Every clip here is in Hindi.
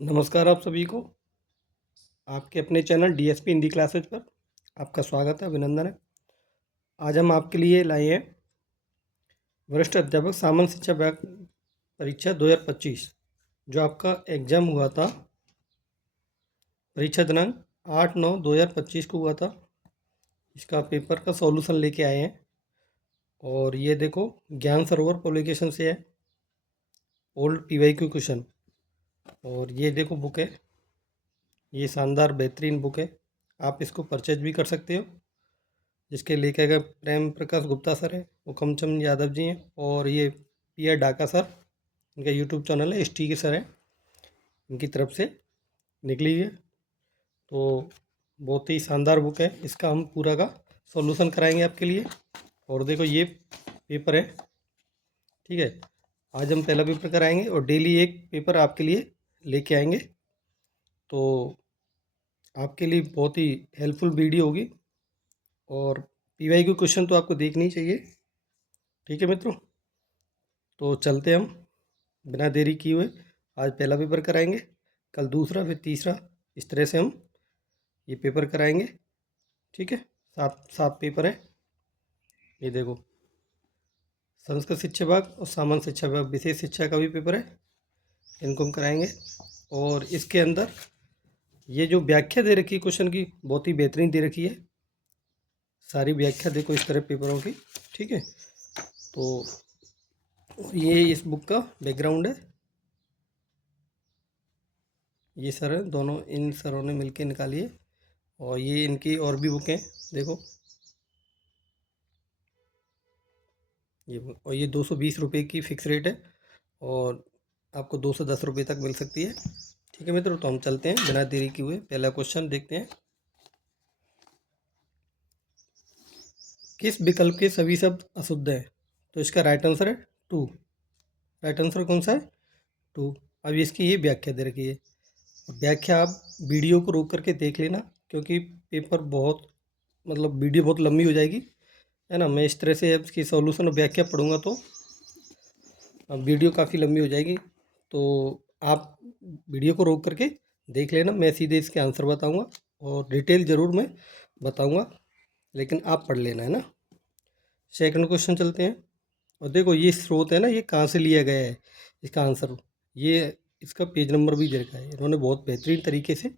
नमस्कार आप सभी को। आपके अपने चैनल डीएसपी हिंदी क्लासेज पर आपका स्वागत है, अभिनंदन है। आज हम आपके लिए लाए हैं वरिष्ठ अध्यापक सामान्य शिक्षा विभाग परीक्षा 2025, जो आपका एग्ज़ाम हुआ था। परीक्षा दिनांक 8/9/2025 को हुआ था। इसका पेपर का सॉल्यूशन लेके आए हैं और ये देखो, ज्ञान सरोवर पब्लिकेशन से है, ओल्ड पीवाईक्यू क्वेश्चन। और ये देखो बुक है, ये शानदार बेहतरीन बुक है। आप इसको परचेज भी कर सकते हो। जिसके लेखक है प्रेम प्रकाश गुप्ता सर है, हुकमचंद यादव जी हैं, और ये पी आर डाका सर, इनका यूट्यूब चैनल है, एस टी के सर है, इनकी तरफ से निकली है। तो बहुत ही शानदार बुक है। इसका हम पूरा का सॉल्यूशन कराएंगे आपके लिए। और देखो, ये पेपर है, ठीक है। आज हम पहला पेपर कराएंगे और डेली एक पेपर आपके लिए लेके आएंगे। तो आपके लिए बहुत ही हेल्पफुल वीडियो होगी। और पीवाईक्यू क्वेश्चन तो आपको देखना ही चाहिए, ठीक है मित्रों। तो चलते हम बिना देरी किए हुए। आज पहला पेपर कराएंगे, कल दूसरा, फिर तीसरा, इस तरह से हम ये पेपर कराएंगे, ठीक है। 7 पेपर है। ये देखो, संस्कृत शिक्षा विभाग और सामान्य शिक्षा विभाग विशेष शिक्षा का भी पेपर है, इनको हम कराएंगे। और इसके अंदर ये जो व्याख्या दे रखी है क्वेश्चन की, बहुत ही बेहतरीन दे रखी है। सारी व्याख्या देखो इस तरह पेपरों की, ठीक है। तो ये इस बुक का बैकग्राउंड है। ये सर है, दोनों इन सरों ने मिलके निकाली है। और ये इनकी और भी बुकें देखो, ये बुक। और ये 220 रुपये की फ़िक्स रेट है और आपको 210 रुपये तक मिल सकती है, ठीक है मित्रों। तो हम चलते हैं बिना देरी किए हुए, पहला क्वेश्चन देखते हैं। किस विकल्प के सभी शब्द अशुद्ध हैं? तो इसका राइट आंसर है 2। राइट आंसर कौन सा है? 2। अब इसकी ये व्याख्या दे रखी है। व्याख्या आप वीडियो को रोक करके देख लेना, क्योंकि पेपर बहुत, मतलब वीडियो बहुत लंबी हो जाएगी, है ना। मैं इस तरह से अब इसकी सॉल्यूशन और व्याख्या पढ़ूंगा तो अब वीडियो काफ़ी लंबी हो जाएगी। तो आप वीडियो को रोक करके देख लेना, मैं सीधे इसके आंसर बताऊंगा और डिटेल ज़रूर मैं बताऊंगा, लेकिन आप पढ़ लेना, है ना। सेकंड क्वेश्चन चलते हैं। और देखो, ये स्रोत है ना, ये कहाँ से लिया गया है इसका आंसर। ये इसका पेज नंबर भी दे रखा है, इन्होंने बहुत बेहतरीन तरीके से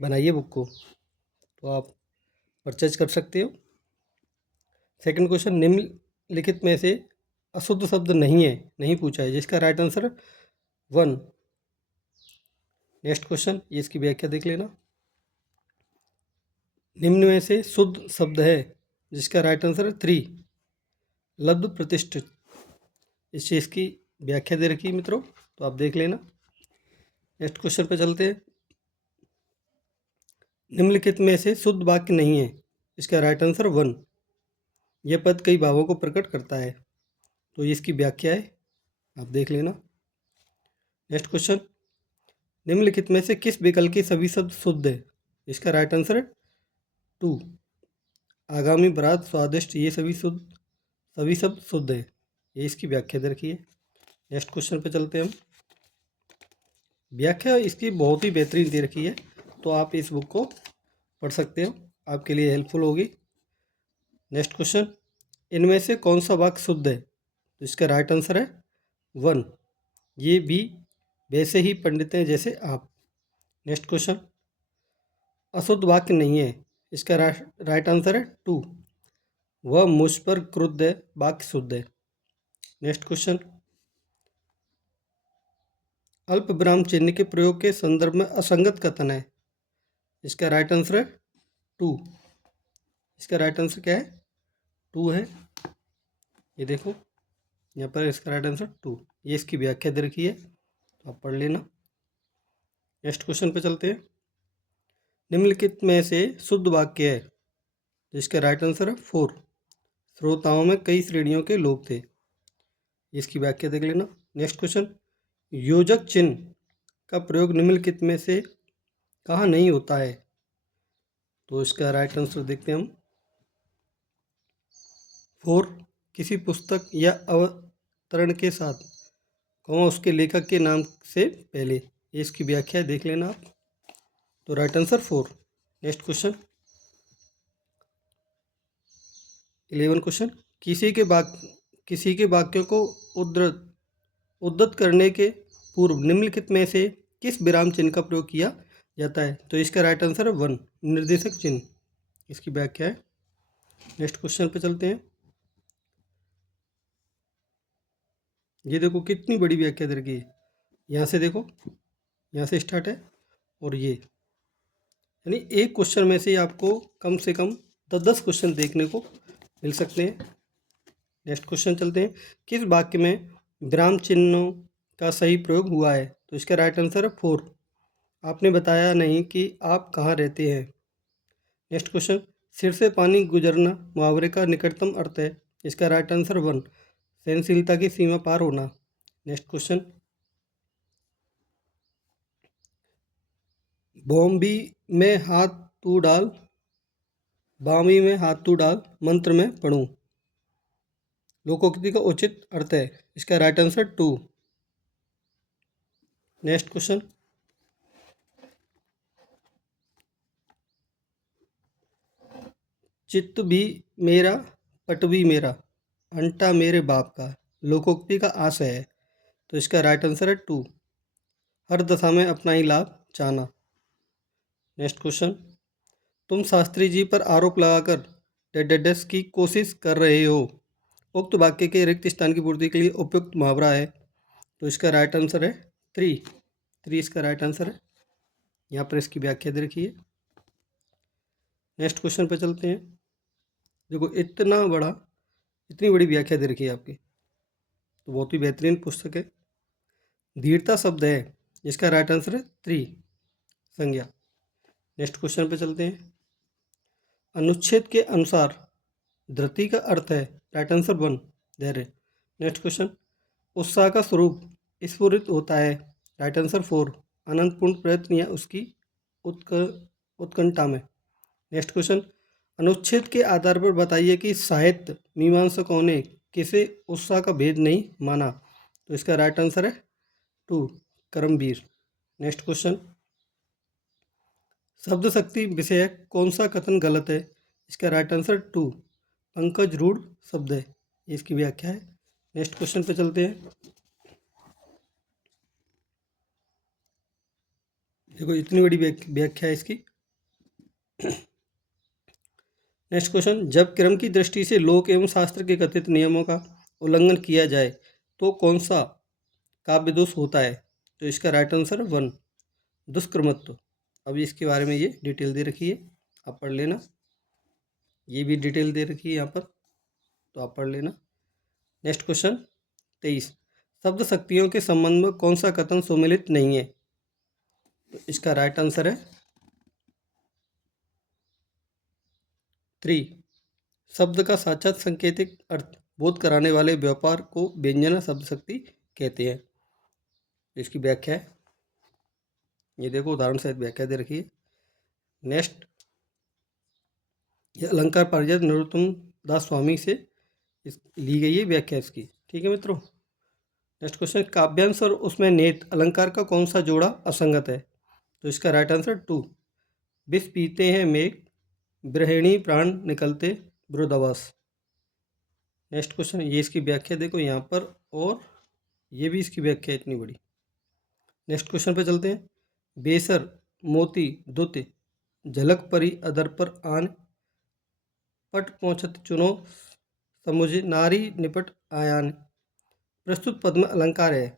बनाई है बुक को, तो आप परचेज कर सकते हो। सेकंड क्वेश्चन, निम्नलिखित में से अशुद्ध शब्द नहीं है, नहीं पूछा है, जिसका राइट आंसर 1। नेक्स्ट क्वेश्चन, ये इसकी व्याख्या देख लेना। निम्न में से शुद्ध शब्द है, जिसका राइट आंसर है 3। लब्ध प्रतिष्ठित, इस चीज़ की व्याख्या दे रखी है मित्रों, तो आप देख लेना। नेक्स्ट क्वेश्चन पे चलते हैं। निम्नलिखित में से शुद्ध वाक्य नहीं है, इसका राइट आंसर 1। यह पद कई भावों को प्रकट करता है, तो ये इसकी व्याख्या है, आप देख लेना। नेक्स्ट क्वेश्चन, निम्नलिखित में से किस विकल्प के सभी शब्द शुद्ध है? इसका राइट आंसर है 2। आगामी, बरात, स्वादिष्ट, ये सभी शब्द शुद्ध है, ये इसकी व्याख्या दे रखी है। नेक्स्ट क्वेश्चन पे चलते हैं हम। व्याख्या इसकी बहुत ही बेहतरीन दे रखी है, तो आप इस बुक को पढ़ सकते हो, आपके लिए हेल्पफुल होगी। नेक्स्ट क्वेश्चन, इनमें से कौन सा वाक्य शुद्ध है? तो इसका राइट आंसर है 1। ये भी वैसे ही पंडित हैं जैसे आप। नेक्स्ट क्वेश्चन, अशुद्ध वाक्य नहीं है, इसका राइट आंसर है 2। वह मुझ पर क्रुद्ध है, वाक्य शुद्ध है। नेक्स्ट क्वेश्चन, अल्प विराम चिन्ह के प्रयोग के संदर्भ में असंगत कथन है, इसका राइट आंसर है 2। इसका राइट आंसर क्या है? 2 है, ये देखो यहाँ पर इसका राइट आंसर 2। ये इसकी व्याख्या दे रखी है, तो आप पढ़ लेना। नेक्स्ट क्वेश्चन पे चलते हैं। निम्नलिखित में से शुद्ध वाक्य है, जिसका राइट आंसर है 4। श्रोताओं में कई श्रेणियों के लोग थे, इसकी व्याख्या देख लेना। नेक्स्ट क्वेश्चन, योजक चिन्ह का प्रयोग निम्नलिखित में से कहाँ नहीं होता है? तो इसका राइट आंसर देखते हैं हम। 4, किसी पुस्तक या अवतरण के साथ, उसके लेखक के नाम से पहले, ये इसकी व्याख्या है, देख लेना आप। तो right answer 4। Next question 11 question, किसी के वाक्यों को उद्धृत करने के पूर्व निम्नलिखित में से किस विराम चिन्ह का प्रयोग किया जाता है? तो इसका राइट आंसर है 1, निर्देशक चिन्ह। इसकी व्याख्या है। नेक्स्ट क्वेश्चन पे चलते हैं। ये देखो कितनी बड़ी व्याख्या दे रखी है। यहाँ से देखो, यहाँ से स्टार्ट है और ये, यानी एक क्वेश्चन में से आपको कम से कम 10 क्वेश्चन देखने को मिल सकते हैं। नेक्स्ट क्वेश्चन चलते हैं। किस वाक्य में विराम चिन्हों का सही प्रयोग हुआ है? तो इसका राइट आंसर है 4, आपने बताया नहीं कि आप कहाँ रहते हैं। नेक्स्ट क्वेश्चन, सिर से पानी गुजरना मुहावरे का निकटतम अर्थ है। इसका राइट आंसर 1, सहनशीलता की सीमा पार होना। नेक्स्ट क्वेश्चन, बॉम्बी में हाथ तू डाल, बामी में हाथ तू डाल, मंत्र में पढ़ूं, लोकोक्ति का उचित अर्थ है। इसका राइट आंसर 2। नेक्स्ट क्वेश्चन, चित्त भी मेरा पट भी मेरा, अंटा मेरे बाप का, लोकोक्ति का आशय है। तो इसका राइट आंसर है 2, हर दशा में अपना ही लाभ चाहना। नेक्स्ट क्वेश्चन, तुम शास्त्री जी पर आरोप लगाकर डेडेडस की कोशिश कर रहे हो, उक्त वाक्य के रिक्त स्थान की पूर्ति के लिए उपयुक्त मुहावरा है। तो इसका राइट आंसर है 3 इसका राइट आंसर है। यहाँ पर इसकी व्याख्या दे रखी है। नेक्स्ट क्वेश्चन पे चलते हैं। देखो इतनी बड़ी व्याख्या दे रखी है आपकी, तो बहुत ही बेहतरीन पुस्तक है। धीरता शब्द है, इसका राइट आंसर है 3, संज्ञा। नेक्स्ट क्वेश्चन पे चलते हैं। अनुच्छेद के अनुसार धृति का अर्थ है, राइट आंसर 1, धैर्य। नेक्स्ट क्वेश्चन, उत्साह का स्वरूप स्फुरित होता है, राइट आंसर 4, अनंतपूर्ण प्रयत्न या उसकी उत्कंठा में। नेक्स्ट क्वेश्चन, अनुच्छेद के आधार पर बताइए कि साहित्य मीमांसकों ने किसे उत्साह का भेद नहीं माना। तो इसका राइट आंसर है 2, करमवीर। नेक्स्ट क्वेश्चन, शब्द शक्ति विषय कौन सा कथन गलत है? इसका राइट आंसर 2, पंकज रूढ़ शब्द है। ये इसकी व्याख्या है। नेक्स्ट क्वेश्चन पे चलते हैं। देखो इतनी बड़ी व्याख्या है इसकी। नेक्स्ट क्वेश्चन, जब क्रम की दृष्टि से लोक एवं शास्त्र के कथित नियमों का उल्लंघन किया जाए तो कौन सा काव्य दोष होता है? तो इसका राइट आंसर 1, दुष्कर्मत्व। अभी इसके बारे में ये डिटेल दे रखी है, आप पढ़ लेना। ये भी डिटेल दे रखी है यहाँ पर, तो आप पढ़ लेना। नेक्स्ट क्वेश्चन 23, शब्द शक्तियों के संबंध में कौन सा कथन सुमेलित नहीं है? तो इसका राइट आंसर है 3, शब्द का साक्षात सांकेतिक अर्थ बोध कराने वाले व्यापार को व्यंजना शब्द शक्ति कहते हैं। इसकी व्याख्या है, ये देखो उदाहरण सहित व्याख्या दे रखी है। नेक्स्ट, ये अलंकार पारिजात नरोत्तम दास स्वामी से ली गई है व्याख्या इसकी। ठीक है मित्रों। नेक्स्ट क्वेश्चन, काव्यांश और उसमें नेत अलंकार का कौन सा जोड़ा असंगत है? तो इसका राइट आंसर 2, विष पीते हैं मेघ, ब्रहिणी प्राण निकलते विरोधाभास। नेक्स्ट क्वेश्चन, ये इसकी व्याख्या देखो यहाँ पर, और ये भी इसकी व्याख्या इतनी बड़ी। नेक्स्ट क्वेश्चन पे चलते हैं। बेसर मोती दुत झलक परी अदर पर आन, पट पहुँचत चुनो समुझ नारी निपट आयान। प्रस्तुत पद में अलंकार है,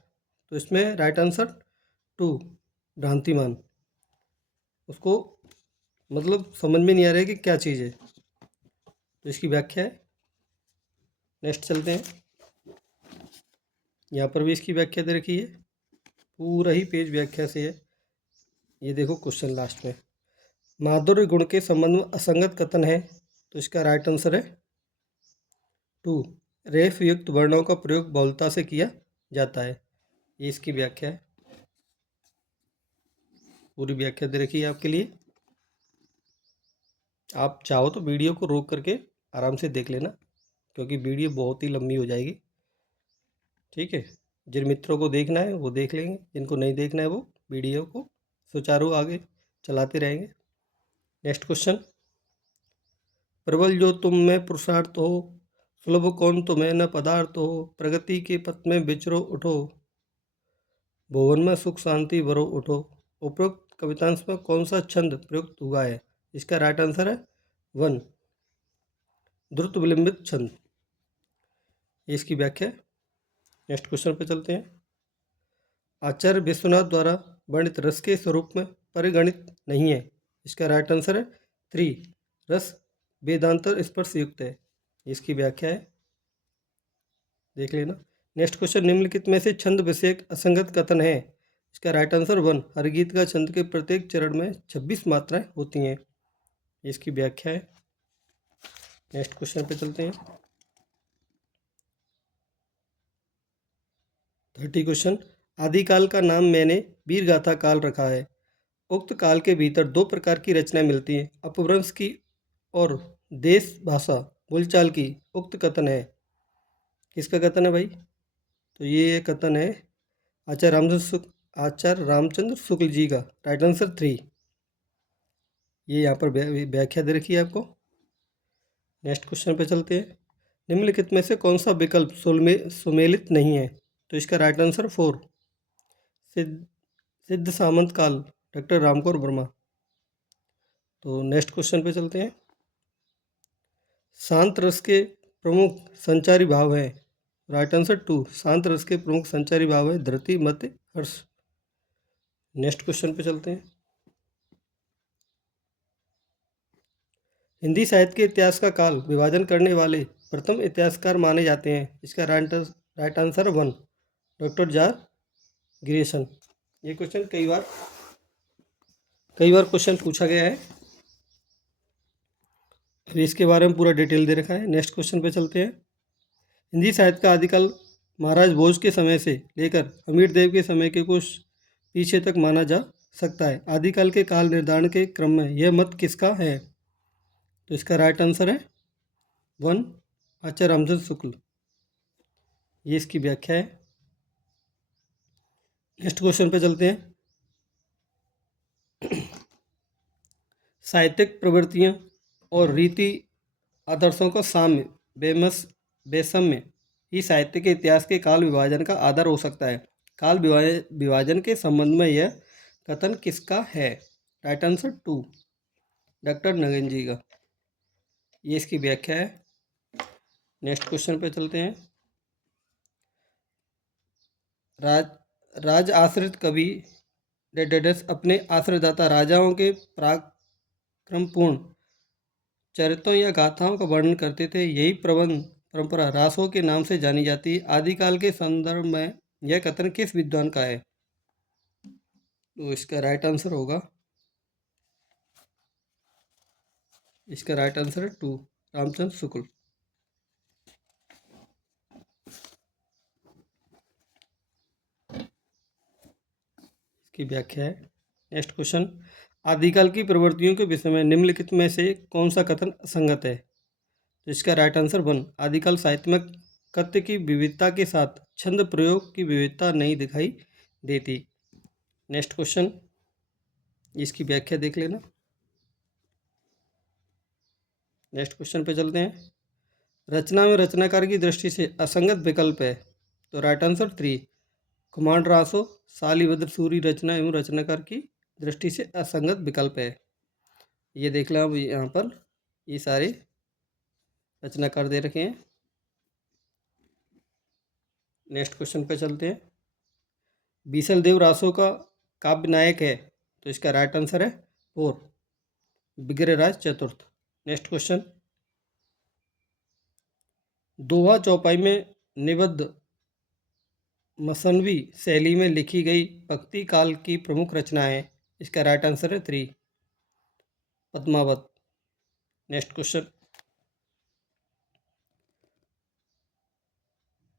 तो इसमें राइट आंसर 2, भ्रांतिमान। उसको मतलब समझ में नहीं आ रहा है कि क्या चीज़ है, तो इसकी व्याख्या है। नेक्स्ट चलते हैं। यहाँ पर भी इसकी व्याख्या दे रखी है, पूरा ही पेज व्याख्या से है। ये देखो क्वेश्चन लास्ट में, माधुर्य गुण के संबंध में असंगत कथन है, तो इसका राइट आंसर है 2, रेफ युक्त वर्णों का प्रयोग बहुलता से किया जाता है। ये इसकी व्याख्या है, पूरी व्याख्या दे रखी है आपके लिए। आप चाहो तो वीडियो को रोक करके आराम से देख लेना, क्योंकि वीडियो बहुत ही लंबी हो जाएगी। ठीक है, जिन मित्रों को देखना है वो देख लेंगे, जिनको नहीं देखना है वो वीडियो को सुचारू आगे चलाते रहेंगे। नेक्स्ट क्वेश्चन, प्रबल जो तुम में पुरुषार्थ हो, सुलभ कौन तुम्हें न पदार्थ हो, प्रगति के पथ में विचरो उठो, भुवन में सुख शांति भरो उठो। उपरोक्त कवितांश में कौन सा छंद प्रयुक्त हुआ है? इसका राइट आंसर है 1, द्रुत विलंबित छंद। इसकी व्याख्या। नेक्स्ट क्वेश्चन पे चलते हैं। आचार्य विश्वनाथ द्वारा वर्णित रस के स्वरूप में परिगणित नहीं है। इसका राइट आंसर है 3, रस वेदांतर स्पर्श युक्त है। इसकी व्याख्या है, देख लेना। नेक्स्ट क्वेश्चन, निम्नलिखित में से छंद विषयक असंगत कथन है। इसका राइट आंसर 1, हर गीत का छंद के प्रत्येक चरण में 26 मात्राएं होती हैं। इसकी व्याख्या है। नेक्स्ट क्वेश्चन पे चलते हैं। 30 क्वेश्चन, आदिकाल का नाम मैंने वीरगाथा काल रखा है। उक्त काल के भीतर दो प्रकार की रचनाएं मिलती हैं, अपभ्रंश की और देश भाषा बोलचाल की। उक्त कथन है, किसका कथन है भाई? तो ये कथन है आचार्य रामचंद्र शुक्ल जी का। Right answer 3। ये यहाँ पर व्याख्या दे रखी है आपको। नेक्स्ट क्वेश्चन पे चलते हैं। निम्नलिखित में से कौन सा विकल्प सुमेलित नहीं है? तो इसका राइट आंसर 4, सिद्ध सामंत काल, डॉक्टर रामकोर वर्मा। तो नेक्स्ट क्वेश्चन पे चलते हैं। शांत रस के प्रमुख संचारी भाव हैं। राइट आंसर 2, शांत रस के प्रमुख संचारी भाव है धृति, मति, हर्ष। नेक्स्ट क्वेश्चन पे चलते हैं। हिंदी साहित्य के इतिहास का काल विभाजन करने वाले प्रथम इतिहासकार माने जाते हैं। इसका right answer 1, doctor jar Grierson. ये क्वेश्चन कई बार क्वेश्चन पूछा गया है। फिर इसके बारे में पूरा डिटेल दे रखा है। नेक्स्ट क्वेश्चन पे चलते हैं। हिंदी साहित्य का आदिकाल महाराज भोज के समय से लेकर अमीर देव के समय के कुछ पीछे तक माना जा सकता है। आदिकाल के काल निर्धारण के क्रम में यह मत किसका है? तो इसका राइट आंसर है 1, आचार्य रामचंद्र शुक्ल। ये इसकी व्याख्या है। नेक्स्ट क्वेश्चन पे चलते हैं। साहित्यिक प्रवृत्तियाँ और रीति आदर्शों का साम्य वैषम्य ही साहित्य के इतिहास के काल विभाजन का आधार हो सकता है। काल विभाजन के संबंध में यह कथन किसका है? राइट आंसर 2, डॉक्टर नगेन जी का। ये इसकी व्याख्या है। नेक्स्ट क्वेश्चन पे चलते हैं। राज आश्रित कवि अपने आश्रयदाता राजाओं के पराक्रमपूर्ण चरित्रों या गाथाओं का वर्णन करते थे। यही प्रबंध परंपरा रासों के नाम से जानी जाती है। आदिकाल के संदर्भ में यह कथन किस विद्वान का है? तो इसका राइट आंसर होगा, इसका राइट आंसर है 2, रामचंद्र शुक्ल। इसकी व्याख्या है। नेक्स्ट क्वेश्चन, आदिकाल की प्रवृत्तियों के विषय में निम्नलिखित में से कौन सा कथन असंगत है? तो इसका राइट आंसर 1, आदिकाल साहित्य में कथ्य की विविधता के साथ छंद प्रयोग की विविधता नहीं दिखाई देती। नेक्स्ट क्वेश्चन, इसकी व्याख्या देख लेना। नेक्स्ट क्वेश्चन पे चलते हैं। रचना में रचनाकार की दृष्टि से असंगत विकल्प है। तो राइट आंसर 3, कुमार रासो शालिभद्र सूरी रचना एवं रचनाकार की दृष्टि से असंगत विकल्प है। ये देख लो, अब यहाँ पर ये सारे रचनाकार दे रखे हैं। नेक्स्ट क्वेश्चन पे चलते हैं। बीसल देव रासो का काव्य नायक है। तो इसका राइट आंसर है 4, विग्रहराज चतुर्थ। नेक्स्ट क्वेश्चन, दोहा चौपाई में निबद्ध मसनवी शैली में लिखी गई भक्ति काल की प्रमुख रचना है। इसका राइट आंसर है 3, पद्मावत। नेक्स्ट क्वेश्चन,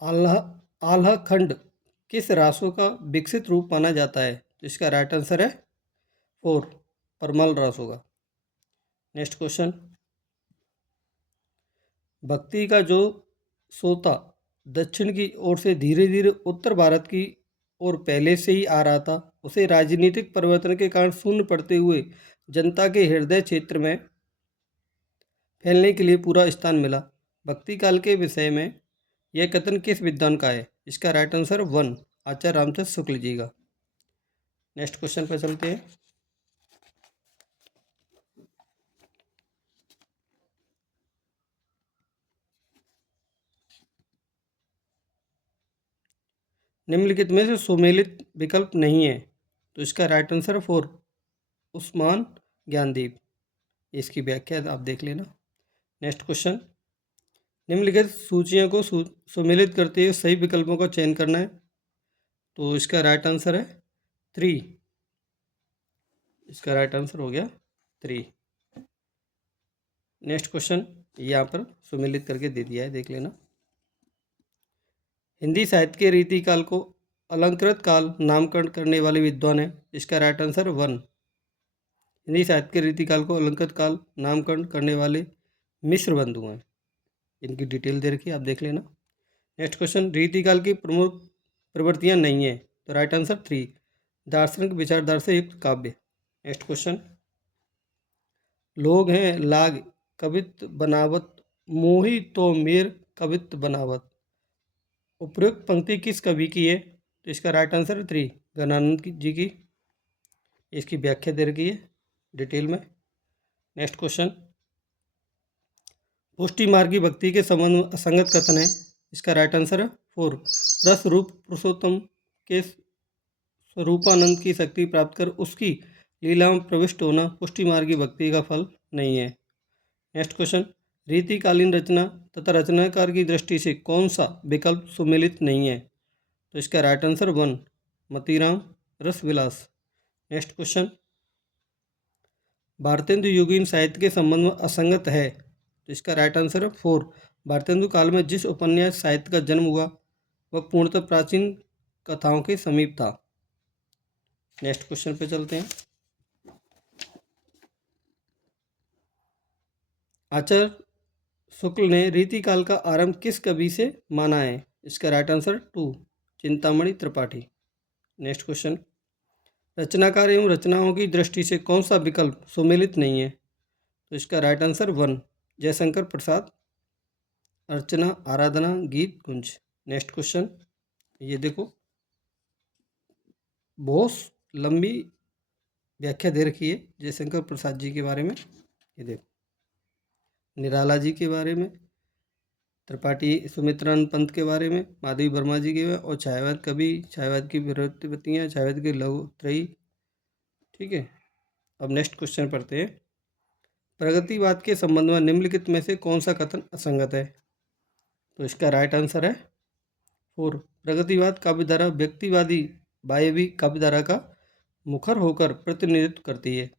आल्हा खंड किस रासों का विकसित रूप माना जाता है? तो इसका राइट आंसर है 4, परमल रासों का। नेक्स्ट क्वेश्चन, भक्ति का जो सोता दक्षिण की ओर से धीरे धीरे उत्तर भारत की और पहले से ही आ रहा था, उसे राजनीतिक परिवर्तन के कारण शून्य पड़ते हुए जनता के हृदय क्षेत्र में फैलने के लिए पूरा स्थान मिला। भक्ति काल के विषय में यह कथन किस विद्वान का है? इसका राइट आंसर 1 आचार्य रामचंद्र शुक्ल जी का। नेक्स्ट क्वेश्चन पर चलते हैं। निम्नलिखित में से सुमेलित विकल्प नहीं है, तो इसका राइट आंसर 4 उस्मान ज्ञानदीप। इसकी व्याख्या आप देख लेना। नेक्स्ट क्वेश्चन, निम्नलिखित सूचियों को सुमेलित करते हुए सही विकल्पों का चयन करना है, तो इसका राइट आंसर है 3। इसका राइट आंसर हो गया 3। नेक्स्ट क्वेश्चन यहाँ पर सुमेलित करके दे दिया है, देख लेना। हिंदी साहित्य के रीतिकाल को अलंकृत काल नामकरण करने वाले विद्वान है, इसका राइट आंसर 1। हिंदी साहित्य के रीतिकाल को अलंकृत काल नामकरण करने वाले मिश्र बंधु हैं। इनकी डिटेल दे रखी है, आप देख लेना। नेक्स्ट क्वेश्चन, रीतिकाल की प्रमुख प्रवृत्तियां नहीं है, तो राइट आंसर 3 दार्शनिक विचारधारा से युक्त काव्य। नेक्स्ट क्वेश्चन, लोग हैं लाग कवित बनावत मोही तो मेर कवित बनावत, उपयुक्त पंक्ति किस कवि की है? तो इसका राइट आंसर 3 गणानंद जी की। इसकी व्याख्या दे रखी है डिटेल में। नेक्स्ट क्वेश्चन, पुष्टि मार्गी भक्ति के संबंध में असंगत कथन है, इसका राइट आंसर है 4 रस रूप पुरुषोत्तम के स्वरूपानंद की शक्ति प्राप्त कर उसकी लीला में प्रविष्ट होना पुष्टि मार्गी भक्ति का फल नहीं है। नेक्स्ट क्वेश्चन, रीतिकालीन रचना तथा रचनाकार की दृष्टि से कौन सा विकल्प सुमेलित नहीं है? तो इसका right answer 1 Matiram Rasvilas. Next question, Bharatendu युगीन साहित्य के संबंध में असंगत है, तो इसका राइट आंसर है 4 भारतेंदु काल में जिस उपन्यास साहित्य का जन्म हुआ वह पूर्णतः प्राचीन कथाओं के समीप था। नेक्स्ट क्वेश्चन पे चलते हैं। आचार्य शुक्ल ने रीतिकाल का आरंभ किस कवि से माना है? इसका right answer 2 Chintamani Tripathi. Next question, रचनाकार एवं रचनाओं की दृष्टि से कौन सा विकल्प सुमेलित नहीं है? तो इसका राइट आंसर 1 जयशंकर प्रसाद अर्चना आराधना गीत कुंज। नेक्स्ट क्वेश्चन, ये देखो बहुत लंबी व्याख्या दे रखी है जयशंकर प्रसाद जी के बारे में। ये देखो निराला जी के बारे में, त्रिपाठी सुमित्रानंद पंत के बारे में, माधवी वर्मा जी के बारे में, और छायावाद कवि, छायावाद की प्रवृत्तियाँ, छायावाद की लघु त्रयी। ठीक है, अब नेक्स्ट क्वेश्चन पढ़ते हैं। प्रगतिवाद के संबंध में निम्नलिखित में से कौन सा कथन असंगत है? तो इसका राइट आंसर है 4 प्रगतिवाद काव्यधारा व्यक्तिवादी वायवी काव्यधारा का मुखर होकर प्रतिनिधित्व करती है,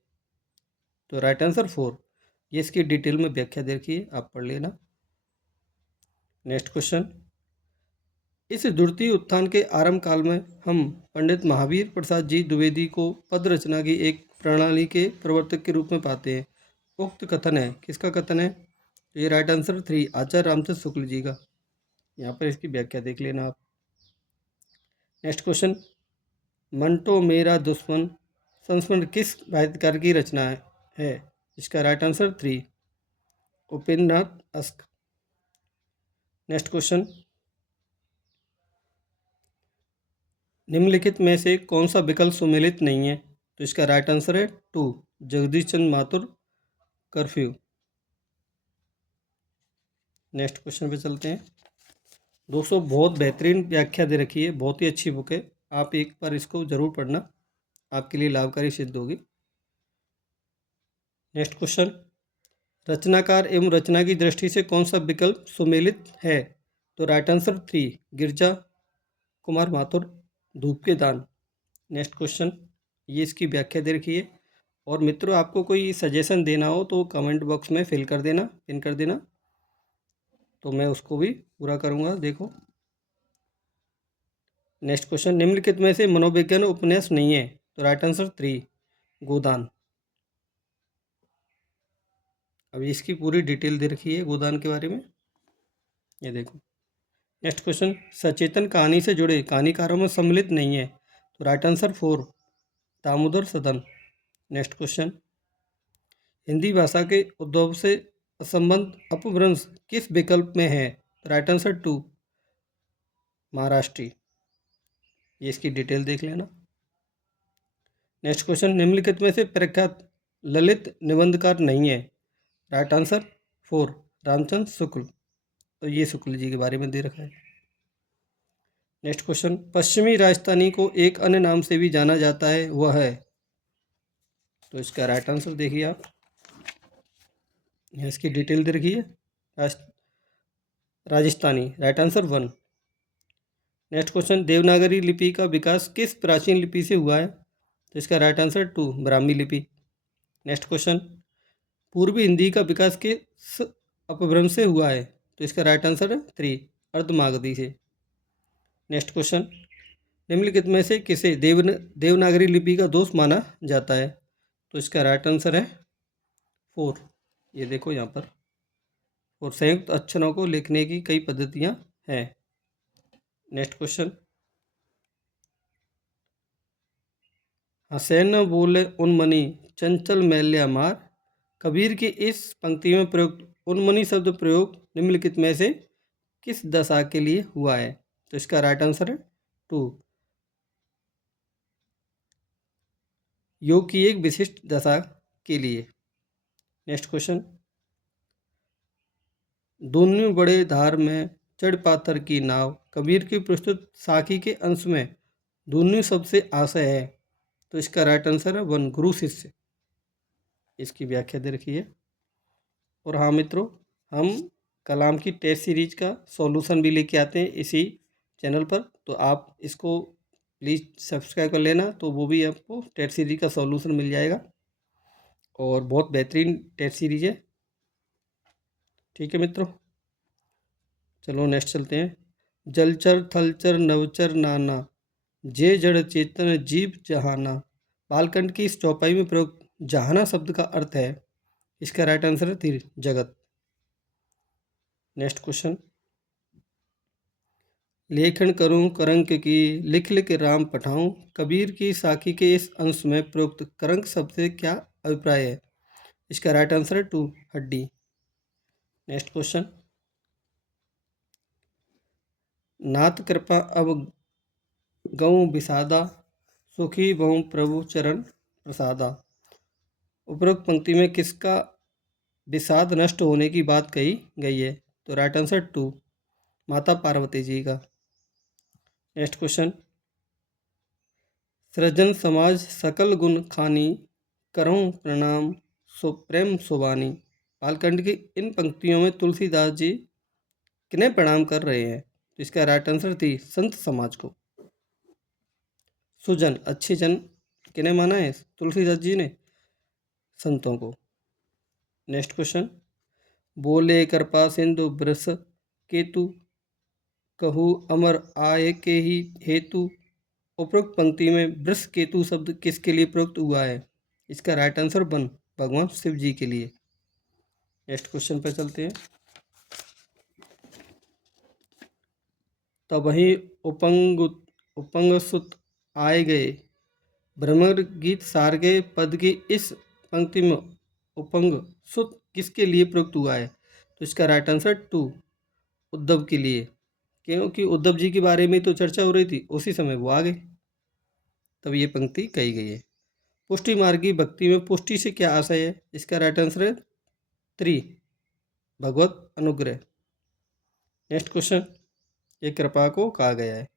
तो राइट आंसर 4। ये इसकी डिटेल में व्याख्या दे रखी है, आप पढ़ लेना। नेक्स्ट क्वेश्चन, इस द्वितीय उत्थान के आरंभ काल में हम पंडित महावीर प्रसाद जी द्विवेदी को पद रचना की एक प्रणाली के प्रवर्तक के रूप में पाते हैं। उक्त कथन है, किसका कथन है? तो ये राइट आंसर 3 आचार्य रामचंद्र शुक्ल जी का। यहाँ पर इसकी व्याख्या देख लेना आप। नेक्स्ट क्वेश्चन, मंटो मेरा दुश्मन संस्मरण किस साहित्यकार की रचना है? इसका right answer 3 Upendranath ask. Next question, निम्नलिखित में से कौन सा विकल्प सुमेलित नहीं है? तो इसका राइट आंसर है 2 जगदीश चंद्र माथुर कर्फ्यू। नेक्स्ट क्वेश्चन पे चलते हैं। दोस्तों बहुत बेहतरीन व्याख्या दे रखी है, बहुत ही अच्छी बुक है, आप एक बार इसको ज़रूर पढ़ना, आपके लिए लाभकारी सिद्ध होगी। नेक्स्ट क्वेश्चन, रचनाकार एवं रचना की दृष्टि से कौन सा विकल्प सुमेलित है? तो राइट आंसर 3 गिरजा कुमार माथुर धूप के दान। नेक्स्ट क्वेश्चन, ये इसकी व्याख्या दे रखी है। और मित्रों आपको कोई सजेशन देना हो तो कमेंट बॉक्स में फिल कर देना, पिन कर देना, तो मैं उसको भी पूरा करूँगा। देखो नेक्स्ट क्वेश्चन, निम्नलिखित में से मनोविज्ञान उपन्यास नहीं है? तो राइट आंसर 3 गोदान। अब इसकी पूरी डिटेल दे रखी है गोदान के बारे में, ये देखो। नेक्स्ट क्वेश्चन, सचेतन कहानी से जुड़े कहानीकारों में सम्मिलित नहीं है, तो राइट आंसर 4 दामोदर सदन। नेक्स्ट क्वेश्चन, हिंदी भाषा के उद्भव से असंबद्ध अपभ्रंश किस विकल्प में है, राइट आंसर 2 महाराष्ट्री। ये इसकी डिटेल देख लेना। नेक्स्ट क्वेश्चन, निम्नलिखित में से प्रख्यात ललित निबंधकार नहीं है, राइट आंसर 4 रामचंद्र शुक्ल। तो ये शुक्ल जी के बारे में दे रखा है। नेक्स्ट क्वेश्चन, पश्चिमी राजस्थानी को एक अन्य नाम से भी जाना जाता है, वह है, तो इसका राइट आंसर देखिए आप, इसकी डिटेल दे रखी है, Rajasthani, right answer 1। Next question, Devanagari लिपि का विकास किस प्राचीन लिपि से हुआ है, तो इसका राइट आंसर 2 ब्राह्मी लिपि। नेक्स्ट क्वेश्चन, पूर्वी हिंदी का विकास किस अपभ्रंश से हुआ है, तो इसका राइट आंसर है 3 अर्धमागधी से। नेक्स्ट क्वेश्चन, निम्नलिखित में से किसे देवनागरी लिपि का दोष माना जाता है, तो इसका राइट आंसर है 4, ये देखो यहाँ पर, और संयुक्त अक्षरों को लिखने की कई पद्धतियाँ हैं। नेक्स्ट क्वेश्चन, हसैन न बोले उन्मनी चंचल मैल्या मार, कबीर की इस पंक्ति में प्रयुक्त उन्मनी शब्द प्रयोग निम्नलिखित में से किस दशा के लिए हुआ है, तो इसका राइट आंसर है 2 योग की एक विशिष्ट दशा के लिए। नेक्स्ट क्वेश्चन, दोनों बड़े धार में चढ़ पाथर की नाव, कबीर की प्रस्तुत साखी के अंश में दोनों सबसे आशय है, तो इसका राइट आंसर है 1 गुरु शिष्य। इसकी व्याख्या दे रखी है। और हाँ मित्रों, हम कलाम की टेस्ट सीरीज का सॉल्यूशन भी लेके आते हैं इसी चैनल पर, तो आप इसको प्लीज़ सब्सक्राइब कर लेना, तो वो भी आपको टेस्ट सीरीज का सॉल्यूशन मिल जाएगा, और बहुत बेहतरीन टेस्ट सीरीज है। ठीक है मित्रों, चलो नेक्स्ट चलते हैं। जलचर थलचर नवचर नाना, जे जड़ चेतन जीव जहाना, बालखंड की इस चौपाई में प्रयुक्त जहाना शब्द का अर्थ है, इसका राइट आंसर है 3 जगत। नेक्स्ट क्वेश्चन, लेखन करूं करंक की लिख लिख राम पठाऊं, कबीर की साखी के इस अंश में प्रयुक्त करंक शब्द से क्या अभिप्राय है, इसका राइट आंसर है 2 हड्डी। नेक्स्ट क्वेश्चन, नाथ कृपा अब गऊं विषादा, सुखी बहु प्रभु चरण प्रसादा, उपरोक्त पंक्ति में किसका विषाद नष्ट होने की बात कही गई है, तो राइट आंसर 2 माता पार्वती जी का। नेक्स्ट क्वेश्चन, सृजन समाज सकल गुण खानी, करऊं प्रणाम सो प्रेम सुबानी, बालखंड की इन पंक्तियों में तुलसीदास जी किन्हें प्रणाम कर रहे हैं, तो इसका राइट आंसर थी संत समाज को। सुजन अच्छे जन किन्हें माना है, तुलसीदास जी ने संतों को। नेक्स्ट क्वेश्चन, बोले कृपा सिंधु बृष केतु, कहू अमर आय के ही हेतु, उपरोक्त पंक्ति में वृष केतु शब्द किसके लिए प्रयुक्त हुआ है, इसका राइट आंसर 1 भगवान शिव जी के लिए। नेक्स्ट क्वेश्चन पर चलते हैं। तब वही उपंग सुत आए गए, भ्रमर गीत सार गए पद की इस पंक्ति में उपंग सुत किसके लिए प्रयुक्त हुआ है, तो इसका राइट आंसर 2 उद्धव के लिए, क्योंकि उद्धव जी के बारे में तो चर्चा हो रही थी, उसी समय वो आ गए, तब ये पंक्ति कही गई है। पुष्टि मार्गी भक्ति में पुष्टि से क्या आशय है, इसका राइट आंसर है 3 भगवत अनुग्रह। नेक्स्ट क्वेश्चन, ये कृपा को कहा गया है।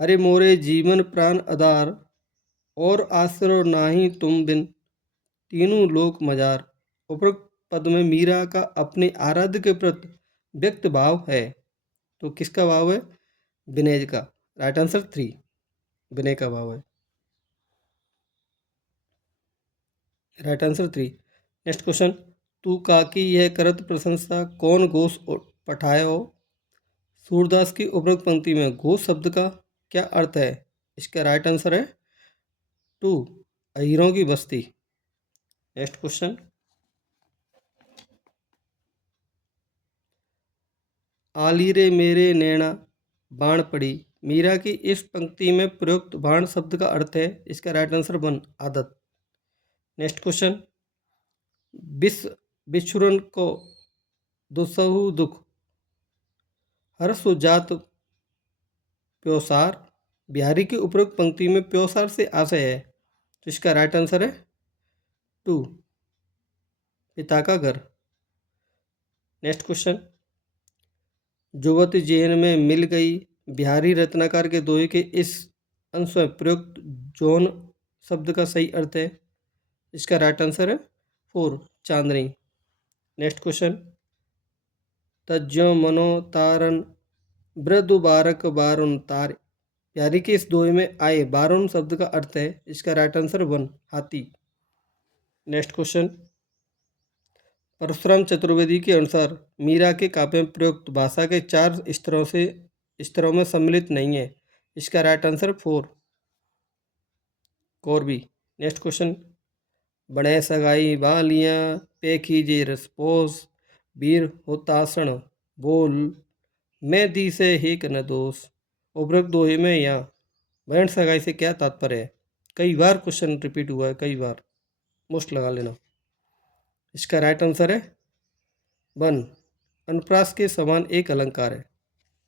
हरे मोरे जीवन प्राण आधार, और आश्रय नाही तुम बिन, तीनों लोक मजार, उपरोक्त पद में मीरा का अपने आराध्य के प्रति व्यक्त भाव है, तो किसका भाव है, विनय का, राइट आंसर 3 विनय का भाव है, राइट आंसर 3। नेक्स्ट क्वेश्चन, तू काकी यह करत प्रशंसा कौन घोष पठाए हो, सूरदास की उपरोक्त पंक्ति में घोष शब्द का क्या अर्थ है, इसका राइट आंसर है 2 अहीरों की बस्ती। नेक्स्ट क्वेश्चन, आली रे मेरे नैना बाण पड़ी। मीरा की इस पंक्ति में प्रयुक्त बाण शब्द का अर्थ है, इसका राइट आंसर 1 आदत। नेक्स्ट क्वेश्चन, विष बिछुरन को दुसहु दुख हर्ष जात प्योसार। बिहारी की उपरोक्त पंक्ति में प्योसार से आशय है, तो इसका राइट आंसर है 2 पिता का घर। नेक्स्ट क्वेश्चन, जुवती जेहन में मिल गई। बिहारी रत्नाकर के दोहे के इस अंश में प्रयुक्त जौन शब्द का सही अर्थ है, इसका राइट आंसर है 4 चांदनी। नेक्स्ट क्वेश्चन, तज्जो मनो तारन वृद्धु बारक बारुन तार। बिहारी के इस दोहे में आए बारुन शब्द का अर्थ है, इसका राइट आंसर 1 हाथी। नेक्स्ट क्वेश्चन, परशुराम चतुर्वेदी के अनुसार मीरा के काव्य में प्रयुक्त भाषा के 4 स्तरों में सम्मिलित नहीं है, इसका राइट आंसर 4 कौरवी। नेक्स्ट क्वेश्चन, बड़े सगाई बालियाँ पे कीजे रसपोस वीर होतासण बोल मैं दी से हेक न दोष। उपरोक्त दोहे में यहाँ बहन सगाई से क्या तात्पर्य है? कई बार क्वेश्चन रिपीट हुआ है, कई बार, मोस्ट लगा लेना। इसका राइट आंसर है 1 अनुप्रास के समान एक अलंकार है।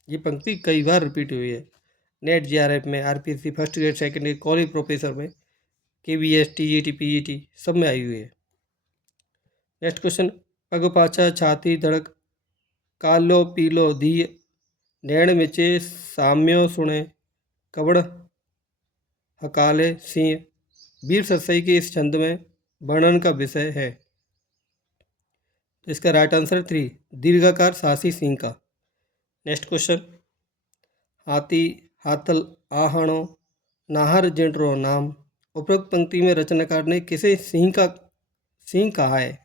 ये पंक्ति कई बार रिपीट हुई है, नेट जीआरएफ में, RPSC first grade second grade college professor में, केवीएस टीजीटी पीजीटी सब में आई हुई है। नेक्स्ट क्वेश्चन, पग पाछा छाती धड़क कालो पीलो धी नैण मिचे साम्यो सुने कवड़ हकाले सिंह। वीर सरसई के इस छंद में वर्णन का विषय है, तो इसका राइट आंसर 3 दीर्घाकार साहसी सिंह का। नेक्स्ट क्वेश्चन, हाथी हाथल आहणो नाहर जिंटरो नाम। उपरोक्त पंक्ति में रचनाकार ने किसे सिंह कहा है,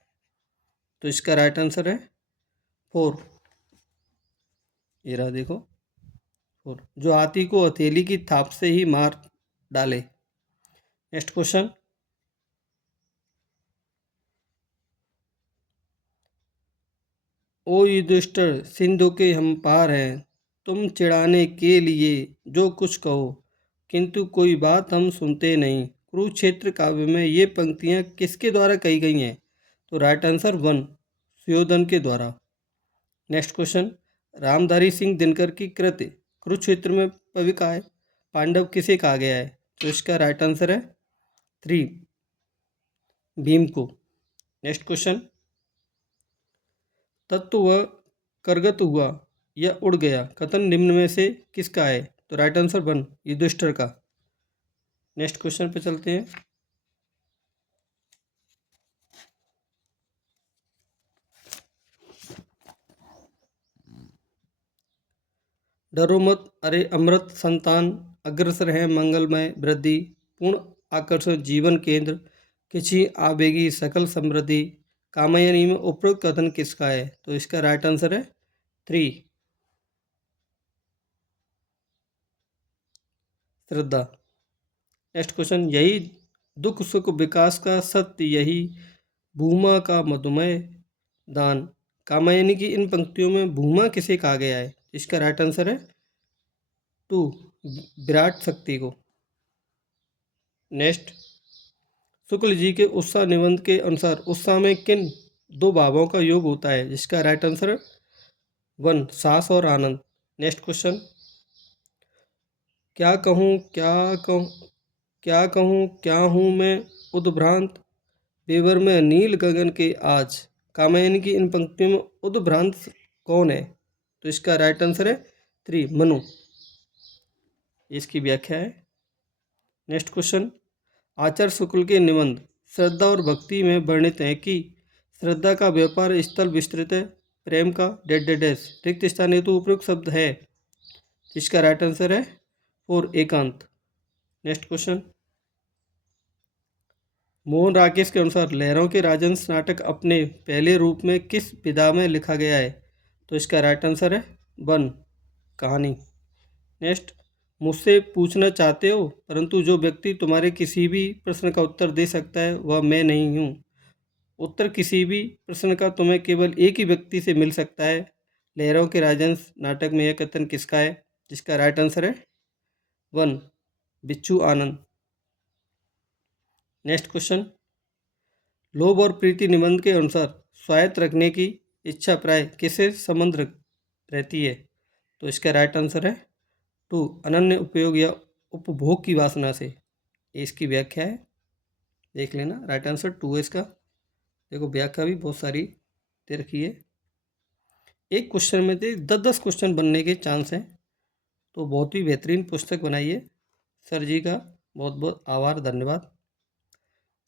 तो इसका राइट आंसर है 4 ये रहा देखो 4 जो हाथी को हथेली की थाप से ही मार डाले। नेक्स्ट क्वेश्चन, ओ युधिष्ठिर सिंधु के हम पार हैं, तुम चिढ़ाने के लिए जो कुछ कहो, किंतु कोई बात हम सुनते नहीं। कुरुक्षेत्र काव्य में ये पंक्तियाँ किसके द्वारा कही गई हैं, तो राइट आंसर 1 सुयोधन के द्वारा। नेक्स्ट क्वेश्चन, रामधारी सिंह दिनकर की कृति कुरुक्षेत्र में पविकाय पांडव किसे कहा गया है, तो इसका राइट आंसर है 3 भीम को। नेक्स्ट क्वेश्चन, तत्व वह करगत हुआ या उड़ गया कथन निम्न में से किसका है, तो राइट आंसर 1 युधिष्ठिर का। नेक्स्ट क्वेश्चन पे चलते हैं, डरो मत अरे अमृत संतान अग्रसर है मंगलमय वृद्धि पूर्ण आकर्षण जीवन केंद्र किछि आवेगी सकल समृद्धि। कामयानी में उपरोक्त कथन किसका है, तो इसका राइट आंसर है 3 श्रद्धा। नेक्स्ट क्वेश्चन, यही दुख सुख विकास का सत्य यही भूमा का मधुमय दान। कामयानी की इन पंक्तियों में भूमा किसे कहा गया है, इसका राइट आंसर है 2 विराट शक्ति को। नेक्स्ट, शुक्ल जी के उत्साह निबंध के अनुसार उत्साह में किन 2 भावों का योग होता है, जिसका राइट आंसर 1 सास और आनंद। नेक्स्ट क्वेश्चन, क्या कहूँ क्या कहूँ क्या कहूँ क्या हूँ मैं उद्भ्रांत बेवर में नील गगन के आज। कामयानी की इन पंक्तियों में उद्भ्रांत कौन है, तो इसका राइट आंसर है 3 मनु। इसकी व्याख्या है। नेक्स्ट क्वेश्चन, आचार्य शुक्ल के निबंध श्रद्धा और भक्ति में वर्णित है कि श्रद्धा का व्यापार स्थल विस्तृत है, प्रेम का डैश रिक्त स्थान हेतु उपयुक्त शब्द है, इसका राइट आंसर है 4 एकांत। नेक्स्ट क्वेश्चन, मोहन राकेश के अनुसार लहरों के राजहंस नाटक अपने पहले रूप में किस विधा में लिखा गया है, तो इसका राइट आंसर है 1 कहानी। नेक्स्ट, मुझसे पूछना चाहते हो परंतु जो व्यक्ति तुम्हारे किसी भी प्रश्न का उत्तर दे सकता है वह मैं नहीं हूँ। उत्तर किसी भी प्रश्न का तुम्हें केवल एक ही व्यक्ति से मिल सकता है, लहरों के राजहंस नाटक में यह कथन किसका है, जिसका राइट आंसर है 1 बिच्छू आनंद। नेक्स्ट क्वेश्चन, लोभ और प्रीति निबंध के अनुसार स्वायत्त रखने की इच्छा प्राय किससे संबंध रहती है, तो इसका राइट आंसर है 2 अनन्य उपयोग या उपभोग की वासना से। इसकी व्याख्या है, देख लेना, राइट आंसर 2 है इसका। देखो व्याख्या भी बहुत सारी दे रखी है, एक क्वेश्चन में से 10-10 क्वेश्चन बनने के चांस हैं, तो बहुत ही बेहतरीन पुस्तक बनाई है। सर जी का बहुत बहुत आभार, धन्यवाद।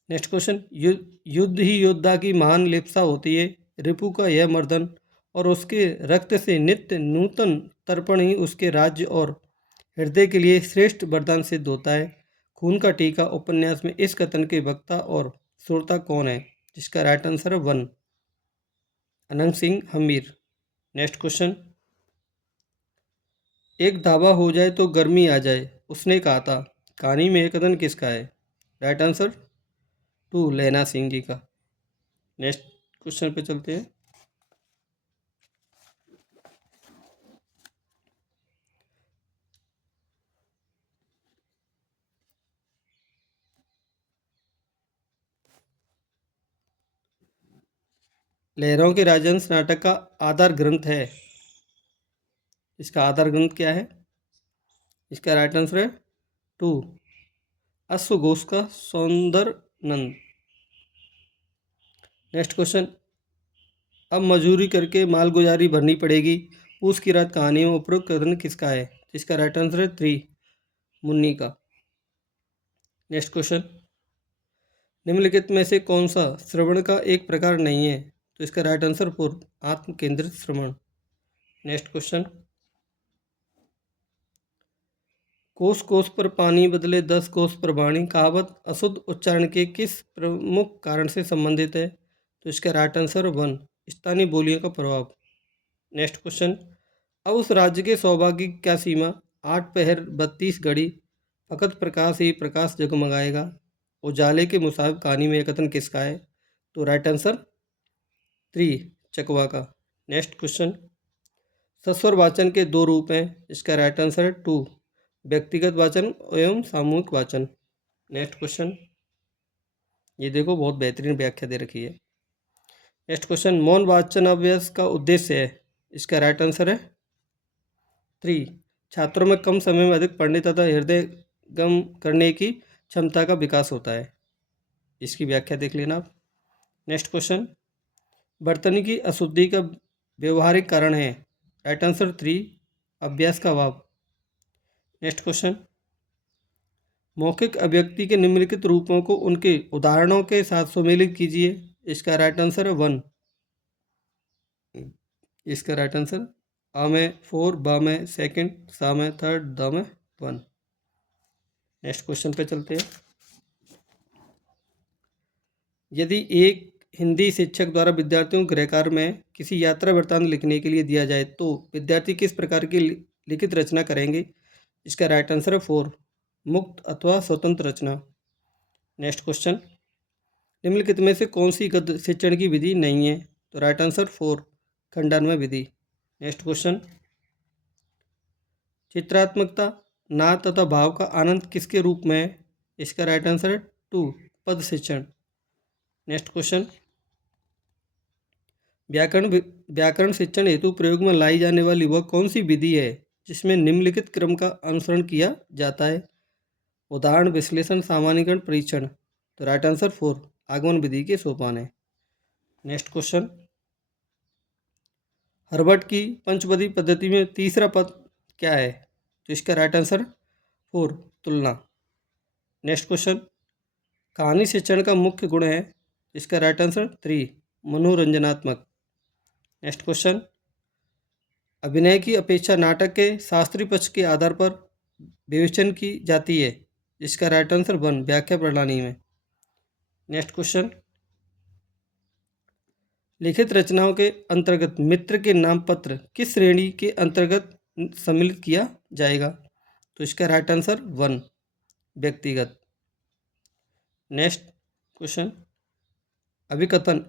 नेक्स्ट क्वेश्चन, युद्ध ही योद्धा की महान लिप्सा होती है, रिपु का यह मर्दन और उसके रक्त से नित्य नूतन तर्पण ही उसके राज्य और हृदय के लिए श्रेष्ठ वरदान सिद्ध होता है। खून का टीका उपन्यास में इस कथन के वक्ता और श्रोता कौन है, जिसका राइट आंसर है 1 अनंत सिंह हमीर। नेक्स्ट क्वेश्चन, एक धाबा हो जाए तो गर्मी आ जाए उसने कहा था, कहानी में यह कथन किसका है, राइट आंसर 2 लहना सिंह जी का। नेक्स्ट क्वेश्चन पे चलते हैं, लहरों के राजहंस नाटक का आधार ग्रंथ है, इसका आधार ग्रंथ क्या है, इसका राइट आंसर है 2 अश्वघोष का सौंदर नंद। नेक्स्ट क्वेश्चन, अब मजूरी करके मालगुजारी भरनी पड़ेगी पूस की रात कहानी में उपरोक्त कथन किसका है, इसका राइट आंसर है 3 मुन्नी का। नेक्स्ट क्वेश्चन, निम्नलिखित में से कौन सा श्रवण का एक प्रकार नहीं है, तो इसका राइट आंसर 4 आत्म केंद्रित श्रवण। नेक्स्ट क्वेश्चन, कोस कोस पर पानी बदले 10 कोस पर वाणी कहावत अशुद्ध उच्चारण के किस प्रमुख कारण से संबंधित है, तो इसका राइट आंसर 1 स्थानीय बोलियों का प्रभाव। नेक्स्ट क्वेश्चन, अब उस राज्य के सौभाग्य की क्या सीमा, 8 पहर 32 घड़ी फकत प्रकाश ही प्रकाश जगमगाएगा, उजाले के मुसाबिक कहानी में यह कथन किसका है, तो राइट आंसर 3 चकवा का। नेक्स्ट क्वेश्चन, सस्वर वाचन के 2 रूप हैं, इसका राइट आंसर है 2 व्यक्तिगत वाचन एवं सामूहिक वाचन। नेक्स्ट क्वेश्चन, ये देखो बहुत बेहतरीन व्याख्या दे रखी है। नेक्स्ट क्वेश्चन, मौन वाचन अभ्यास का उद्देश्य है, इसका राइट आंसर है 3 छात्रों में कम समय में अधिक पढ़ने तथा हृदय गम करने की क्षमता का विकास होता है। इसकी व्याख्या देख लेना आप। नेक्स्ट क्वेश्चन, बर्तन की अशुद्धि का व्यवहारिक कारण है, राइट आंसर 3 अभ्यास का अभाव। नेक्स्ट क्वेश्चन, मौखिक अभिव्यक्ति के निम्नलिखित रूपों को उनके उदाहरणों के साथ सम्मिलित कीजिए, इसका राइट आंसर है 1, इसका राइट आंसर आ में 4 बा में सेकंड सा में थर्ड द में 1। नेक्स्ट क्वेश्चन पे चलते हैं, यदि एक हिंदी शिक्षक द्वारा विद्यार्थियों को गृह कार्य में किसी यात्रा वृत्तांत लिखने के लिए दिया जाए तो विद्यार्थी किस प्रकार की लिखित रचना करेंगे, इसका राइट आंसर है 4 मुक्त अथवा स्वतंत्र रचना। नेक्स्ट क्वेश्चन, निम्नलिखित में से कौन सी गद्य शिक्षण की विधि नहीं है, तो राइट आंसर 4 खंडान्वय विधि। नेक्स्ट क्वेश्चन, चित्रात्मकता नाद तथा भाव का आनंद किसके रूप में है, इसका राइट आंसर है 2 पद शिक्षण। नेक्स्ट क्वेश्चन, व्याकरण शिक्षण हेतु प्रयोग में लाई जाने वाली वह कौन सी विधि है जिसमें निम्नलिखित क्रम का अनुसरण किया जाता है, उदाहरण विश्लेषण सामान्यीकरण परीक्षण, तो राइट आंसर 4 आगमन विधि के सोपान है। नेक्स्ट क्वेश्चन, हर्बर्ट की पंचपदी पद्धति में तीसरा पद क्या है, तो इसका राइट आंसर 4 तुलना। नेक्स्ट क्वेश्चन, कहानी शिक्षण का मुख्य गुण है, इसका राइट आंसर 3 मनोरंजनात्मक। नेक्स्ट क्वेश्चन, अभिनय की अपेक्षा नाटक के शास्त्रीय पक्ष के आधार पर विवेचन की जाती है, इसका राइट आंसर 1 व्याख्या प्रणाली में। नेक्स्ट क्वेश्चन, लिखित रचनाओं के अंतर्गत मित्र के नाम पत्र किस श्रेणी के अंतर्गत सम्मिलित किया जाएगा, तो इसका राइट आंसर 1 व्यक्तिगत। नेक्स्ट क्वेश्चन, अभिकथन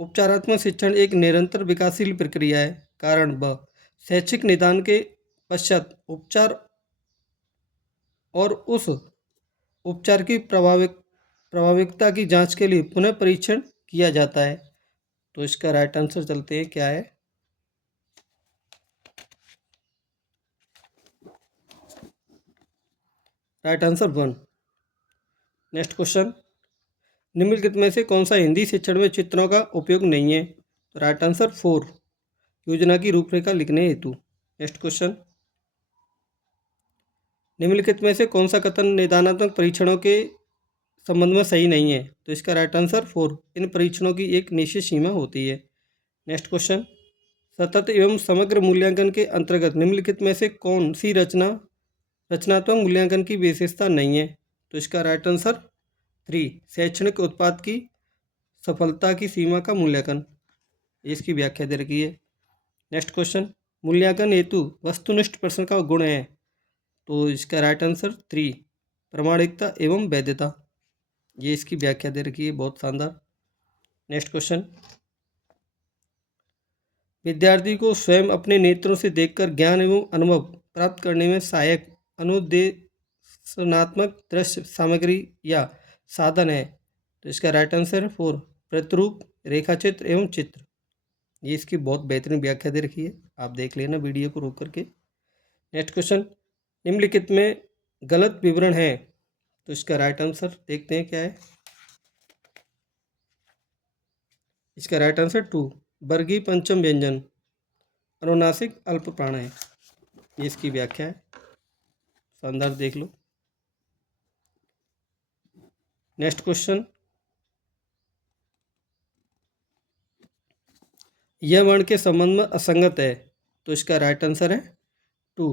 उपचारात्मक शिक्षण एक निरंतर विकासशील प्रक्रिया है, कारण ब शैक्षिक निदान के पश्चात उपचार और उस उपचार की प्रभाविकता की जांच के लिए पुनः परीक्षण किया जाता है। तो इसका राइट आंसर चलते हैं, क्या है? Right answer 1। नेक्स्ट क्वेश्चन, निम्नलिखित में से कौन सा हिंदी शिक्षण में चित्रों का उपयोग नहीं है? तो राइट आंसर 4, योजना की रूपरेखा लिखने हेतु। नेक्स्ट क्वेश्चन, निम्नलिखित में से कौन सा कथन निदानात्मक परीक्षणों के संबंध में सही नहीं है? तो इसका राइट आंसर 4, इन परीक्षणों की एक निश्चित सीमा होती है। नेक्स्ट क्वेश्चन, सतत एवं समग्र मूल्यांकन के अंतर्गत निम्नलिखित में से कौन सी रचनात्मक मूल्यांकन की विशेषता नहीं है? तो इसका राइट आंसर 3, शैक्षणिक उत्पाद की सफलता की सीमा का मूल्यांकन। इसकी व्याख्या दे रखी है। नेक्स्ट क्वेश्चन, मूल्यांकन हेतु वस्तुनिष्ठ प्रश्न का गुण है? तो इसका राइट आंसर 3, प्रामाणिकता एवं वैधता। ये इसकी व्याख्या दे रखी है, बहुत शानदार। नेक्स्ट क्वेश्चन, विद्यार्थी को स्वयं अपने नेत्रों से देखकर ज्ञान एवं अनुभव प्राप्त करने में सहायक अनुदेशनात्मक दृश्य सामग्री या साधन है? तो इसका राइट आंसर है 4, प्रतिरूप, रेखाचित्र एवं चित्र। ये इसकी बहुत बेहतरीन व्याख्या दे रखी है, आप देख लेना वीडियो को रोक करके। नेक्स्ट क्वेश्चन, निम्नलिखित में गलत विवरण है? तो इसका राइट आंसर देखते हैं, क्या है? इसका राइट आंसर 2, वर्गीय पंचम व्यंजन अनुनासिक अल्प प्राण है। ये इसकी व्याख्या है, शानदार, देख लो। नेक्स्ट क्वेश्चन, यह वर्ण के संबंध में असंगत है? तो इसका राइट आंसर है 2,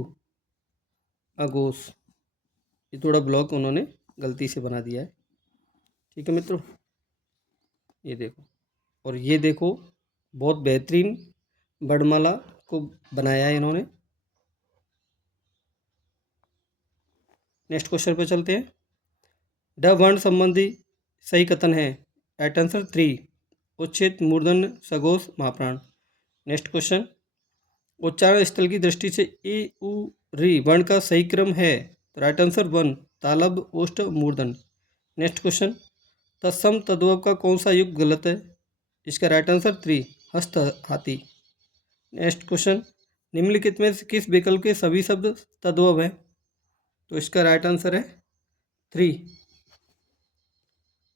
अघोष। ये थोड़ा ब्लॉक उन्होंने गलती से बना दिया है। ठीक है मित्रों, ये देखो, और ये देखो, बहुत बेहतरीन वर्णमाला को बनाया है इन्होंने। नेक्स्ट क्वेश्चन पे चलते हैं। ड वर्ण संबंधी सही कथन है? राइट आंसर 3, उच्छेद, मूर्धन्य, सघोष, महाप्राण। नेक्स्ट क्वेश्चन, उच्चारण स्थल की दृष्टि से ए उ री वर्ण का सही क्रम है? तो राइट आंसर 1, तालब, ओष्ठ, मूर्धन। नेक्स्ट क्वेश्चन, तत्सम तद्भव का कौन सा युग गलत है? इसका राइट आंसर 3, हस्त, हाथी। नेक्स्ट क्वेश्चन, निम्नलिखित में से किस विकल्प के सभी शब्द तद्भव है? तो इसका राइट आंसर है 3,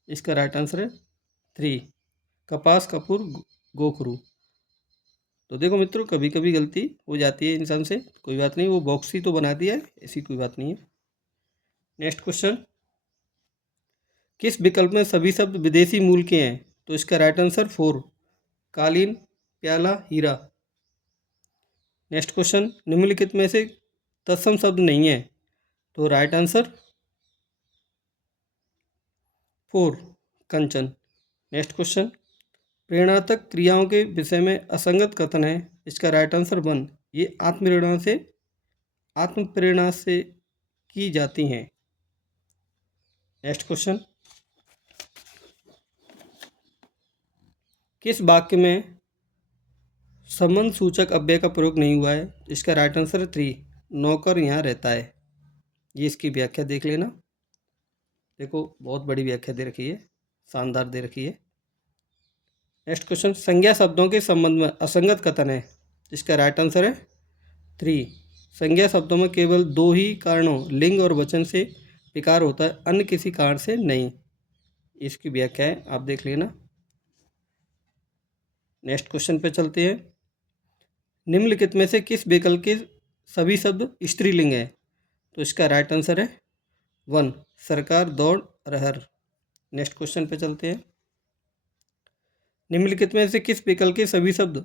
इसका राइट आंसर है 3, कपास, कपूर, गोखरू। तो देखो मित्रों, कभी कभी गलती हो जाती है इंसान से, कोई बात नहीं, वो बॉक्स ही तो बना दिया है, ऐसी कोई बात नहीं है। नेक्स्ट क्वेश्चन, किस विकल्प में सभी शब्द विदेशी मूल के हैं? तो इसका राइट आंसर 4, कालीन, प्याला, हीरा। नेक्स्ट क्वेश्चन, निम्नलिखित में से तत्सम शब्द नहीं है? तो राइट आंसर 4, कंचन। नेक्स्ट क्वेश्चन, प्रेरणात्मक क्रियाओं के विषय में असंगत कथन है? इसका राइट आंसर 1, ये आत्म प्रेरणा से की जाती हैं। नेक्स्ट क्वेश्चन, किस वाक्य में संबंध सूचक अव्यय का प्रयोग नहीं हुआ है? इसका राइट आंसर है 3, नौकर यहाँ रहता है। ये इसकी व्याख्या देख लेना, देखो बहुत बड़ी व्याख्या दे रखी है, शानदार दे रखी है। नेक्स्ट क्वेश्चन, संज्ञा शब्दों के संबंध में असंगत कथन है? इसका राइट आंसर है 3, संज्ञा शब्दों में केवल 2 ही कारणों, लिंग और वचन से विकार होता है, अन्य किसी कारण से नहीं। इसकी व्याख्या है, आप देख लेना। नेक्स्ट क्वेश्चन पे चलते हैं। निम्नलिखित में से किस विकल्प के सभी शब्द स्त्रीलिंग है? तो इसका राइट आंसर है 1, सरकार, दौड़, रहर। नेक्स्ट क्वेश्चन पे चलते हैं। निम्नलिखित में से किस विकल्प के सभी शब्द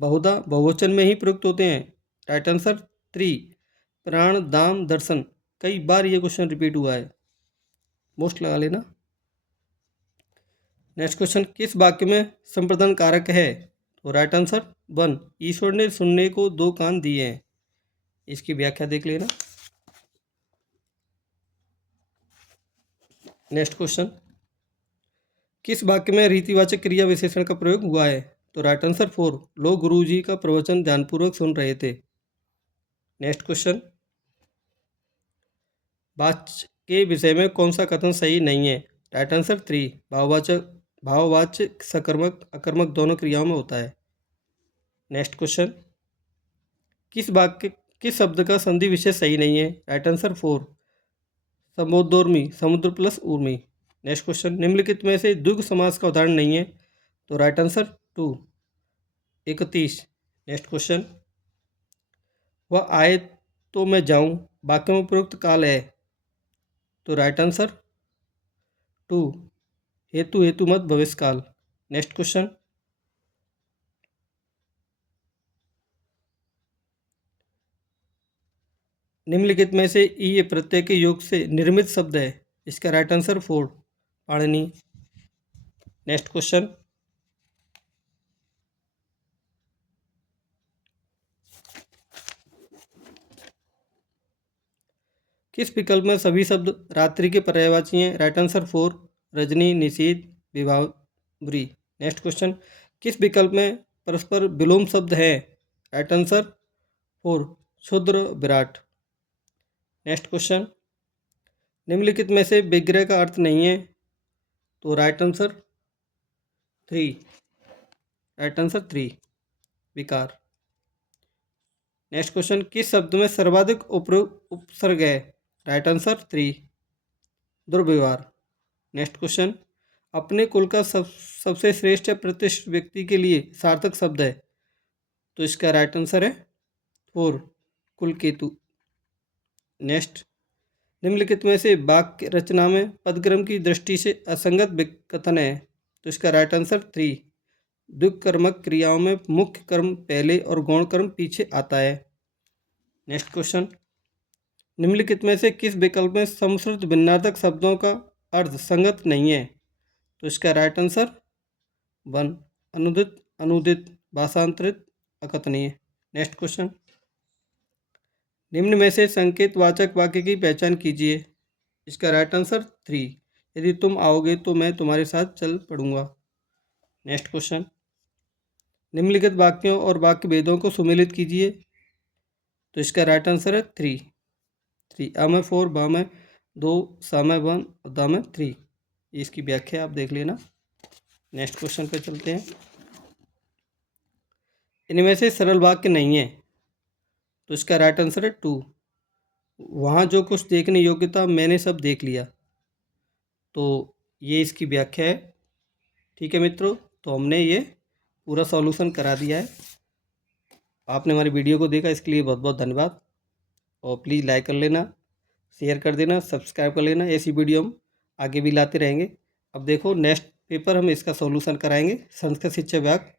बहुधा बहुवचन में ही प्रयुक्त होते हैं? राइट आंसर 3, प्राण, दाम, दर्शन। कई बार ये क्वेश्चन रिपीट हुआ है, मोस्ट लगा लेना। नेक्स्ट क्वेश्चन, किस वाक्य में संप्रदान कारक है? तो राइट आंसर 1, ईश्वर ने सुनने को 2 कान दिए हैं। इसकी व्याख्या देख लेना। नेक्स्ट क्वेश्चन, किस वाक्य में रीतिवाचक क्रिया विशेषण का प्रयोग हुआ है? तो राइट आंसर 4, लोग गुरु जी का प्रवचन ध्यानपूर्वक सुन रहे थे। नेक्स्ट क्वेश्चन, वाच्य के विषय में कौन सा कथन सही नहीं है? राइट आंसर 3, भाववाच्य सकर्मक अकर्मक दोनों क्रियाओं में होता है। नेक्स्ट क्वेश्चन, किस शब्द का संधि विशेष सही नहीं है? राइट आंसर 4, समुद्रोर्मी, समुद्र प्लस उर्मी। नेक्स्ट क्वेश्चन, निम्नलिखित में से द्विगु समास का उदाहरण नहीं है? तो राइट आंसर 2, 31। नेक्स्ट क्वेश्चन, वह आए तो मैं जाऊं वाक्य में उपयुक्त काल है? तो राइट आंसर 2, हेतु हेतु मत भविष्य काल। नेक्स्ट क्वेश्चन, निम्नलिखित में से ये प्रत्यय के योग से निर्मित शब्द है? इसका right answer 4, Panini. Next question, किस विकल्प में सभी शब्द रात्रि के पर्यायवाची हैं? राइट आंसर 4, रजनी, निशीथ, विभावरी। नेक्स्ट क्वेश्चन, किस विकल्प में परस्पर विलोम शब्द है? राइट आंसर 4, क्षुद्र, विराट। नेक्स्ट क्वेश्चन, निम्नलिखित में से विग्रह का अर्थ नहीं है? तो राइट आंसर 3, विकार। नेक्स्ट क्वेश्चन, किस शब्द में सर्वाधिक उपसर्ग है? राइट आंसर 3, दुर्व्यवहार। नेक्स्ट क्वेश्चन, अपने कुल का सबसे श्रेष्ठ या प्रतिष्ठित व्यक्ति के लिए सार्थक शब्द है? तो इसका राइट आंसर है 4, कुलकेतु। नेक्स्ट, निम्नलिखित में से वाक्य रचना में पदक्रम की दृष्टि से असंगत कथन है? तो इसका राइट आंसर 3, द्विकर्मक क्रियाओं में मुख्य कर्म पहले और गौण कर्म पीछे आता है। नेक्स्ट क्वेश्चन, निम्नलिखित में से किस विकल्प में समश्रुत भिन्नार्थक शब्दों का अर्थ संगत नहीं है? तो इसका राइट आंसर 1, अनुदित, अनुदित, भाषांतरित, अकथनीय। नेक्स्ट क्वेश्चन, निम्न में से संकेतवाचक वाक्य की पहचान कीजिए। इसका राइट आंसर 3, यदि तुम आओगे तो मैं तुम्हारे साथ चल पड़ूंगा। नेक्स्ट क्वेश्चन, निम्नलिखित वाक्यों और वाक्य भेदों को सुमेलित कीजिए। तो इसका राइट आंसर है 3, अ में 4, ब में 2, स में 1, द में 3। इसकी व्याख्या आप देख लेना। नेक्स्ट क्वेश्चन पे चलते हैं, इनमें से सरल वाक्य नहीं है? तो इसका राइट आंसर है 2, वहाँ जो कुछ देखने योग्य था मैंने सब देख लिया। तो ये इसकी व्याख्या है। ठीक है मित्रों, तो हमने ये पूरा सॉल्यूशन करा दिया है। आपने हमारी वीडियो को देखा, इसके लिए बहुत बहुत धन्यवाद। और प्लीज़ लाइक कर लेना, शेयर कर देना, सब्सक्राइब कर लेना। ऐसी वीडियो हम आगे भी लाते रहेंगे। अब देखो, नेक्स्ट पेपर हम इसका सॉल्यूशन कराएंगे। संस्कृत शिक्षा विभाग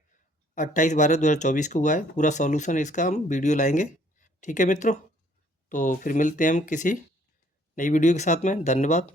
28/12/2024 को हुआ है। पूरा सॉल्यूशन इसका हम वीडियो लाएंगे। ठीक है मित्रों, तो फिर मिलते हैं हम किसी नई वीडियो के साथ में। धन्यवाद।